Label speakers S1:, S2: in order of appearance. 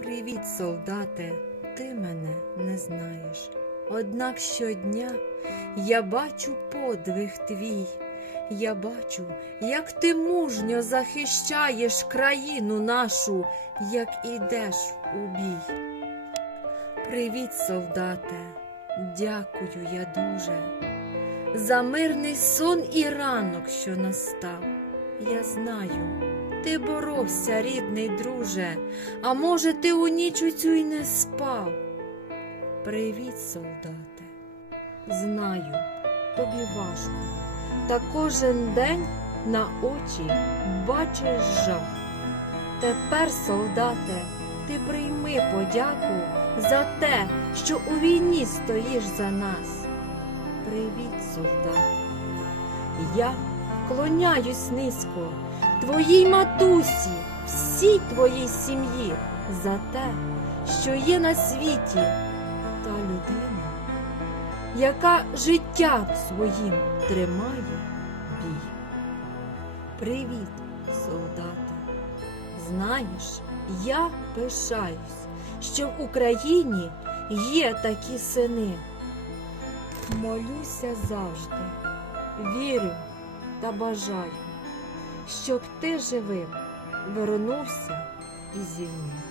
S1: Привіт, солдате, ти мене не знаєш. Однак щодня я бачу подвиг твій. Я бачу, як ти мужньо захищаєш країну нашу, як ідеш у бій. Привіт, солдате, дякую я дуже за мирний сон і ранок, що настав. Я знаю, ти боровся, рідний друже, а може, ти у ніч у цю й не спав. Привіт, солдате, знаю, тобі важко, та кожен день на очі бачиш жах. Тепер, солдате, ти прийми подяку за те, що у війні стоїш за нас. Привіт, солдате, я вклоняюсь низько твоїй матусі, всій твоїй сім'ї за те, що є на світі та людина, яка життям своїм тримає бій. Привіт, солдати! Знаєш, я пишаюсь, що в Україні є такі сини. Молюся завжди, вірю та бажаю, щоб ти живим вернувся із війни.